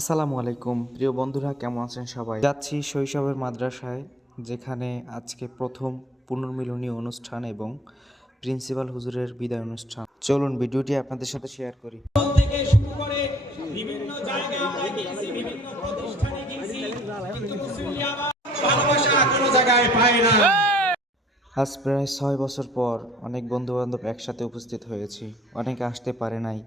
আসসালামু আলাইকুম। প্রিয় বন্ধুরা কেমন আছেন সবাই? যাচ্ছি শৈশবের মাদ্রাসায় যেখানে আজকে প্রথম পুনর্মিলনী অনুষ্ঠান এবং প্রিন্সিপাল হুজুরের বিদায় অনুষ্ঠান। চলুন ভিডিওটি আপনাদের সাথে শেয়ার করি। থেকে শুরু করে বিভিন্ন জায়গায় আমরা গিয়েছি বিভিন্ন প্রতিষ্ঠানে গিয়েছি কিন্তু মুসলিম আবার ভালোবাসা কোনো জায়গায় পায় না। আজ প্রায় ছয় বছর পর অনেক বন্ধু বান্ধব একসাথে উপস্থিত হয়েছি। অনেকে আসতে পারে নাই।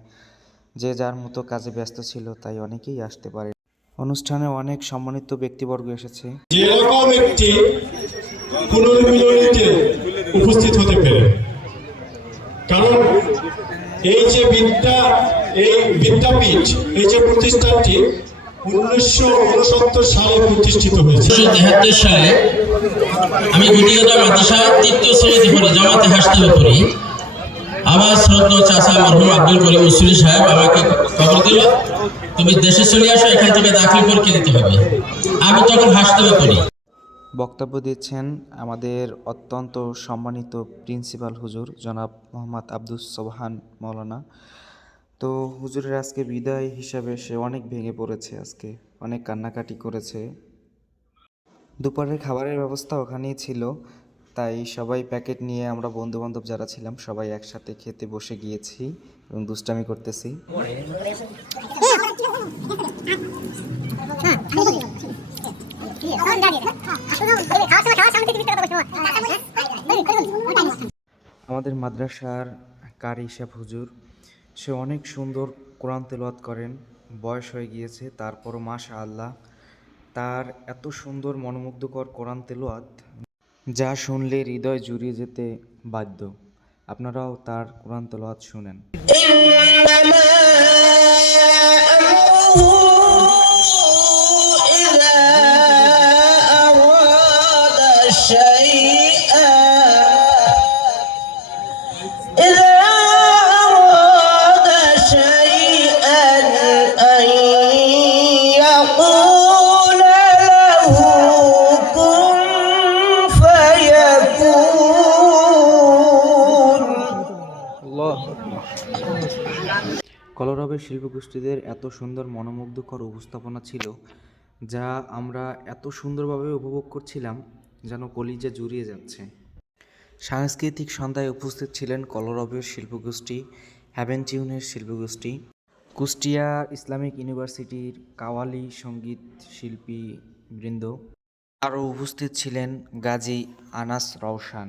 যে যার মতো কাজে ব্যস্ত ছিল তাই অনেকেই আসতে পারে। অনুষ্ঠানে অনেক সম্মানিত ব্যক্তিবর্গ এসেছে। যেরকম একটি পুনর্মিলনীতে উপস্থিত হতে পেরে। কারণ এই যে বিদ্যা এই বিদ্যাপীঠ এই যে প্রতিষ্ঠানটি উনিশশো উনসত্তর সালে প্রতিষ্ঠিত হয়েছে। উনিশশো তেহাত্তর সালে আমি গুটিগত মাদ্রাসা তৃতীয় শ্রেণীতে পড়ি জামাতে হাসতে পড়ি আমার শ্রদ্ধ চাচা মরহুম আব্দুল করিম মুসলি সাহেব আমাকে খবর দিল। তুমি দেশে চলে আসো, এখান থেকে দাখিল পরীক্ষা দিতে হবে। আমি তখন হাসতে পড়ি বক্তব্য দিচ্ছেন আমাদের অত্যন্ত সম্মানিত প্রিন্সিপাল হুজুর, জনাব মোহাম্মদ আব্দুস সোবহান মৌলানা। তো হুজুরের আজকে বিদায় হিসাবে সে অনেক ভেঙে পড়েছে আজকে, অনেক কান্নাকাটি করেছে। দুপুরের খাবারের ব্যবস্থা ওখানেই ছিল। তাই সবাই প্যাকেট নিয়ে আমরা বন্ধু বান্ধব যারা ছিলাম, সবাই একসাথে খেতে বসে গিয়েছি এবং দুষ্টামি করতেছি। আমাদের মাদ্রাসার কারি সাহেব হুজুর, সে অনেক সুন্দর কোরআন তেলাওয়াত করেন, বয়স হয়ে গিয়েছে, তারপরও মাশা আল্লাহ তার এত সুন্দর মনোমুগ্ধকর কোরআন তেলাওয়াত যা শুনলে হৃদয় জুড়িয়ে যেতে বাধ্য। আপনারাও তার কোরআন তলোয়াত শুনেন। কলরবের শিল্পগোষ্ঠীদের এত সুন্দর মনোমুগ্ধকর উপস্থাপনা ছিল, যা আমরা এত সুন্দরভাবে উপভোগ করছিলাম যেন কলিজা জুড়িয়ে যাচ্ছে। সাংস্কৃতিক সন্ধ্যায় উপস্থিত ছিলেন কলরবের শিল্পগোষ্ঠী হ্যাভেন টিউনের শিল্পগোষ্ঠী, কুষ্টিয়া ইসলামিক ইউনিভার্সিটির কাওয়ালি সংগীত শিল্পী বৃন্দ। আরও উপস্থিত ছিলেন গাজী আনাস রওশান।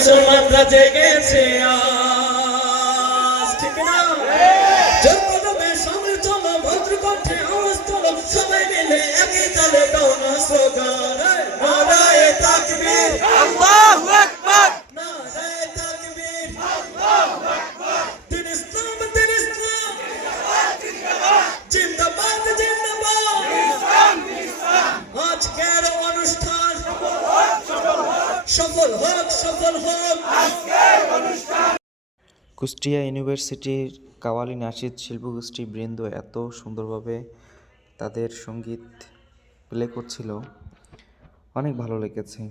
মুসলমানরা জেগেছে আজ ঠিক না? জন্মদমে সামনে চলো ভদ্র কণ্ঠে আওয়াজ তোলো সবাই মিলে একই তালে সফল হোক সফল হোক। কুষ্টিয়া ইউনিভার্সিটির কাওয়ালি নাসিদ শিল্পগোষ্ঠী বৃন্দ এত সুন্দরভাবে তাদের সংগীত প্লে করছিল। অনেক ভালো লেগেছে।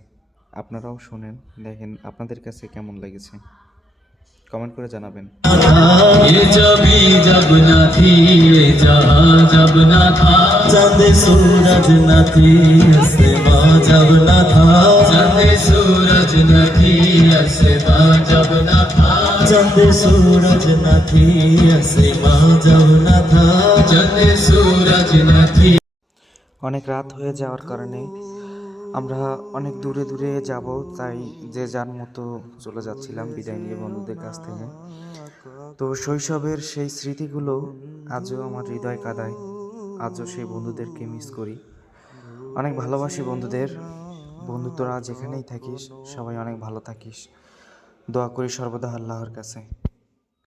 আপনারাও শোনেন, দেখেন আপনাদের কাছে কেমন লেগেছে। কমেন্ট করে জানাবেন ये जब जब न थी ये जहाँ जब न था जब सूरज न थी आसमां जब न था जब सूरज न थी थी आसमां जब न था चंद सूरज न थी आसमां जब न था चंद सूरज न थी অনেক রাত হয়ে যাওয়ার কারণে আমরা অনেক দূরে দূরে যাব, তাই যে যার মতো চলে যাচ্ছিলাম বিদায় নিয়ে বন্ধুদের কাছ থেকে। তো শৈশবের সেই স্মৃতিগুলো আজও আমার হৃদয় কাদায়, আজও সেই বন্ধুদেরকে মিস করি। অনেক ভালোবাসি বন্ধুদের। বন্ধু তোরা যেখানেই থাকিস, সবাই অনেক ভালো থাকিস। দোয়া করি সর্বদা আল্লাহর কাছে।